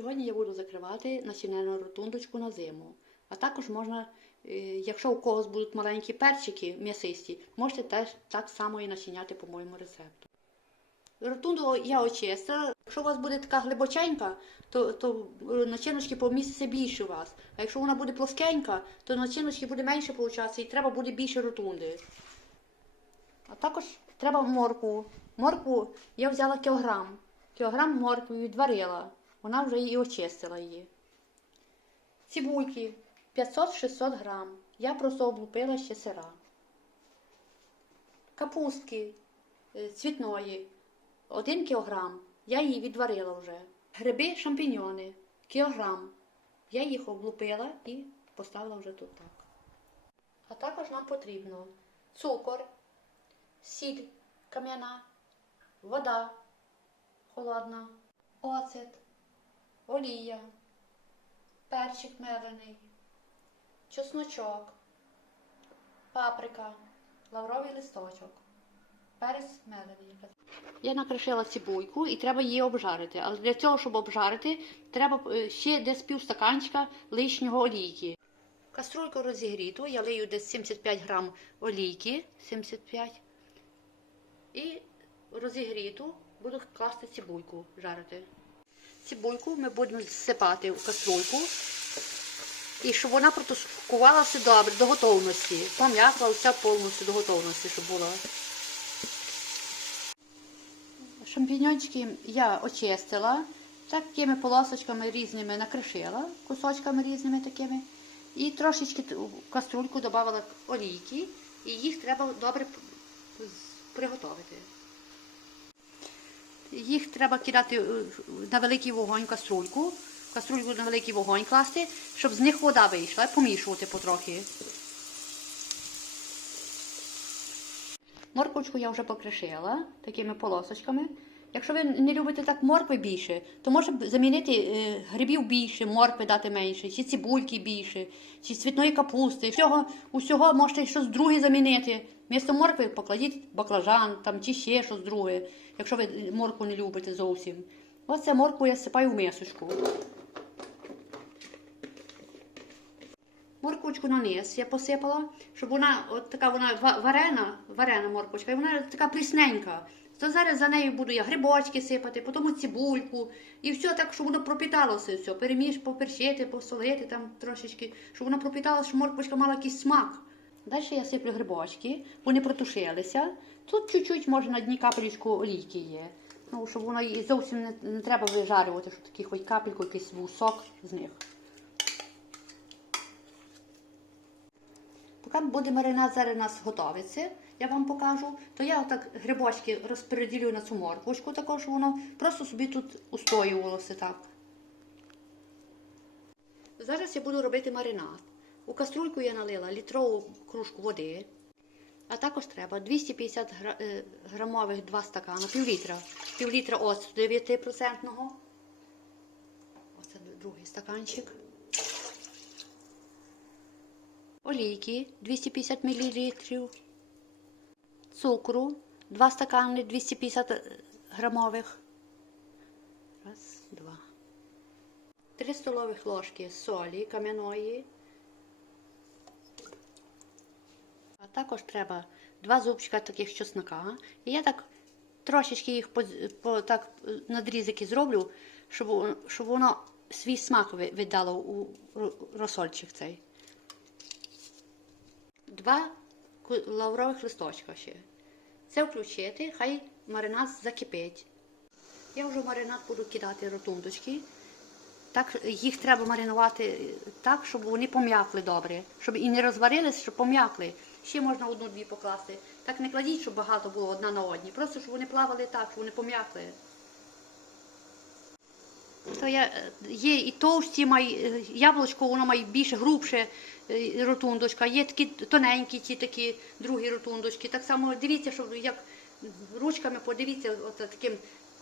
Сьогодні я буду закривати начинену ротундочку на зиму. А також можна, е, якщо у когось будуть маленькі перчики м'ясисті, можете теж так само і начиняти по моєму рецепту. Ротунду я очистила. Якщо у вас буде така глибоченька, то, то е, начиночки поміститься більше у вас. А якщо вона буде плоскенька, то начиночки буде менше получатися і треба буде більше ротунди. А також треба моркву. Моркву я взяла кілограм. Кілограм моркви відварила. Вона вже і очистила її. Цибульки 500-600 грам. Я просто облупила ще сира. Капустки е, цвітної 1 кілограм. Я її відварила вже. Гриби шампіньони кілограм. Я їх облупила і поставила вже тут так. А також нам потрібно цукор, сіль кам'яна, вода холодна, оцет, олія, перчик мелений, чесночок, паприка, лавровий листочок, перець мелений. Я накришила цибульку і треба її обжарити. Але для цього, щоб обжарити, треба е, ще десь пів стаканчика лишнього олійки. Каструльку розігріту, я лию десь 75 грам олійки, 75. І розігріту буду класти цибульку жарити. Цибульку ми будемо всипати в каструльку. І щоб вона протушкувалася добре до готовності. Пом'якла вся повністю до готовності, щоб була. Шампіньончики я очистила, такими полосочками різними накришила, кусочками різними такими. І трошечки в каструльку додавала олійки, і їх треба добре приготувати. Їх треба кидати е, на великий вогонь каструльку, каструльку на великий вогонь класти, щоб з них вода вийшла, помішувати потрохи. Морквочку я вже покришила такими полосочками. Якщо ви не любите так моркви більше, то може замінити е, грибів більше, моркви дати менше, чи цибульки більше, чи цвітної капусти. Всього, усього можете щось друге замінити. Вмісто моркви покладіть баклажан там, чи ще щось друге, якщо ви моркву не любите зовсім. Оце моркву я сипаю в мисочку. Морквочку на я посипала, щоб вона от така вона варена, варена морквочка, і вона така прісненька. То зараз за нею буду я грибочки сипати, потім цибульку, і все так, щоб воно пропіталося, все, переміж, поперчити, посолити там трошечки, щоб воно пропіталося, щоб морквочка мала якийсь смак. Далі я сиплю грибочки, вони протушилися. Тут чуть-чуть, може, на дні капелечку олійки є. Ну, щоб воно і зовсім не, не треба вижарювати, щоб такий хоч капельку, якийсь був сок з них. Поки буде маринад зараз у нас готовиться, я вам покажу, то я отак грибочки розподілю на цю морквочку, також воно просто собі тут устоювалося так. Зараз я буду робити маринад. У каструльку я налила літрову кружку води, а також треба 250 гра- е, грамових 2 стакани, пів літра, пів літра оцту 9%. Оце другий стаканчик олійки 250 мл, цукру 2 стакани 250 грамових. Раз, два. 3 столових ложки солі кам'яної. А також треба 2 зубчика таких чеснока. І я так трошечки їх по, по так надрізики зроблю, щоб, щоб воно свій смак віддало у ро- розсольчик цей два лаврових листочка ще. Це включити, хай маринад закипить. Я вже маринад буду кидати ротундочки. Так, їх треба маринувати так, щоб вони пом'якли добре. Щоб і не розварились, щоб пом'якли. Ще можна одну-дві покласти. Так не кладіть, щоб багато було одна на одній. Просто щоб вони плавали так, щоб вони пом'якли. То я, е, є і товсті, має, е, яблучко, воно має більше грубше е, ротундочка, є такі тоненькі, ті такі другі ротундочки. Так само дивіться, щоб як ручками подивіться, от таким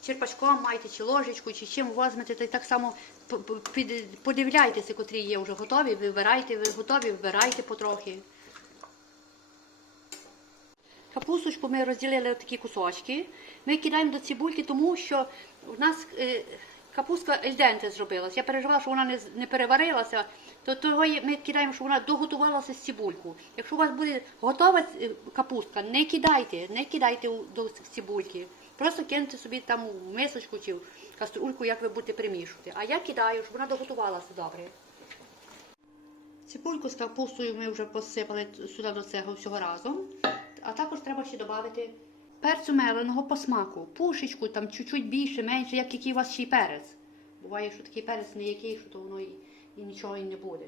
черпачком маєте, чи ложечку, чи чим возьмете, то так само подивляйтеся, котрі є вже готові, вибирайте, ви готові, вибирайте потрохи. Капусточку ми розділили в такі кусочки. Ми кидаємо до цибульки, тому що у нас е, капустка ельденте зробилась. Я переживала, що вона не, переварилася, то того ми кидаємо, що вона доготувалася з цибульку. Якщо у вас буде готова е, капустка, не кидайте, не кидайте до цибульки. Просто киньте собі там у мисочку чи в каструльку, як ви будете примішувати. А я кидаю, щоб вона доготувалася добре. Цибульку з капустою ми вже посипали сюди до цього всього разом. А також треба ще додати перцю меленого по смаку. Пушечку там чуть-чуть більше, менше, як який у вас ще й перець. Буває, що такий перець не який, що то воно і, і нічого і не буде.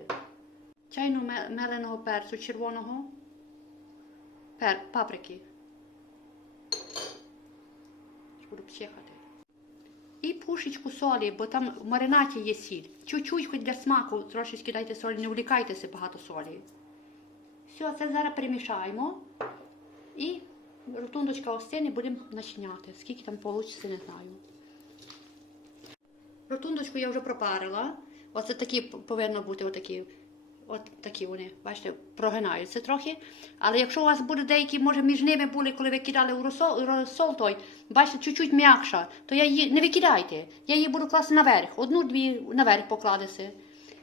Чайну меленого перцю червоного. Пер, паприки. Буду пчихати. І пушечку солі, бо там в маринаті є сіль. Чуть-чуть хоч для смаку, трошечки дайте солі, не влікайтеся багато солі. Все, це зараз перемішаємо. І ротундочка остине, будемо начиняти. Скільки там вийде, не знаю. Ротундочку я вже пропарила. Оце такі повинно бути отакі. От такі вони, бачите, прогинаються трохи. Але якщо у вас буде деякі, може, між ними були, коли ви кидали у розсол, розсол той, бачите, чуть-чуть м'якша, то я її не викидайте. Я її буду класти наверх. Одну-дві наверх покладеться.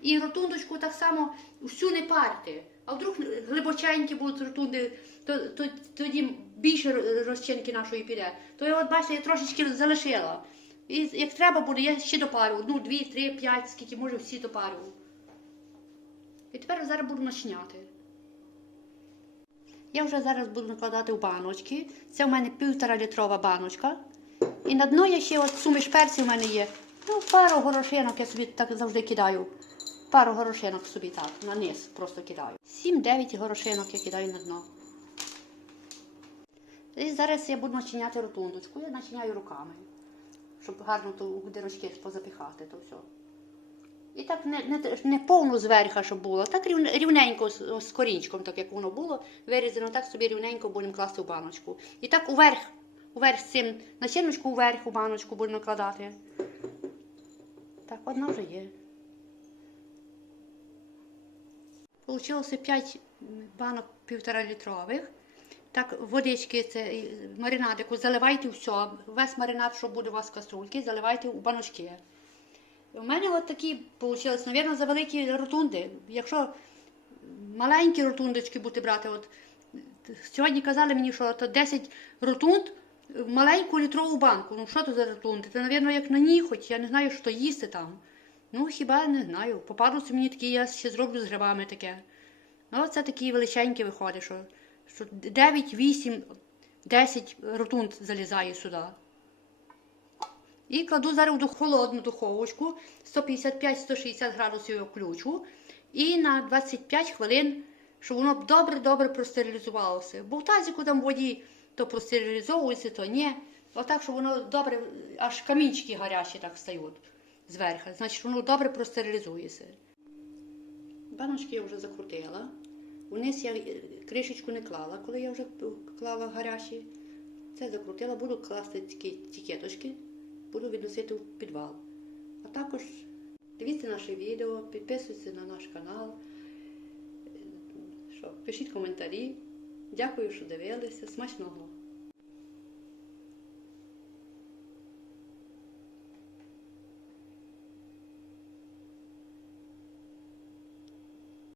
І ротундочку так само всю не парте. А вдруг глибоченькі будуть ротунди, то, то, тоді більше розчинки нашої піде. То я от бачите, я трошечки залишила. І як треба буде, я ще допарю. Одну, дві, три, п'ять, скільки може, всі допарю. І тепер зараз буду начиняти. Я вже зараз буду накладати в баночки. Це в мене півтора літрова баночка. І на дно я ще от суміш перців в мене є. Ну, пару горошинок я собі так завжди кидаю. Пару горошинок собі так, на низ просто кидаю. 7-9 горошинок я кидаю на дно. І зараз я буду начиняти ротундочку. Я начиняю руками, щоб гарно то у дирочки позапихати то все. І так не, не, не повну зверха, щоб було, так рівне- рівненько з, з корінчиком, так як воно було, вирізано, так собі рівненько будемо класти в баночку. І так уверх, уверх цим начиночку уверх у баночку будемо накладати. Так, одна вже є. Получилося 5 банок півтора літрових. Так, водички, це маринадику, заливайте все. Весь маринад, що буде у вас в каструльки, заливайте у баночки. У мене от такі вийшли, мабуть, за великі ротунди. Якщо маленькі ротундочки будете брати, от сьогодні казали мені, що то 10 ротунд в маленьку літрову банку. Ну що то за ротунди? Це, мабуть, як на ніхоть, я не знаю, що їсти там. Ну, хіба не знаю. Попадуться мені такі, я ще зроблю з грибами таке. Ну, це такі величенькі виходить, що, що 9, 8, 10 ротунд залізає сюди. І кладу зараз у холодну духовочку 155-160 градусів я включу. І на 25 хвилин, щоб воно добре-добре простерилізувалося. Бо в тазику там в воді то простерилізовується, то ні. Отак, щоб воно добре, аж камінчики гарячі так стають зверху. Значить, воно добре простерилізується. Баночки я вже закрутила. Вниз я е, кришечку не клала, коли я вже клала гарячі. Це закрутила, буду класти такі тікеточки, буду відносити в підвал. А також дивіться наше відео, підписуйтесь на наш канал. Е, Що, пишіть коментарі. Дякую, що дивилися. Смачного!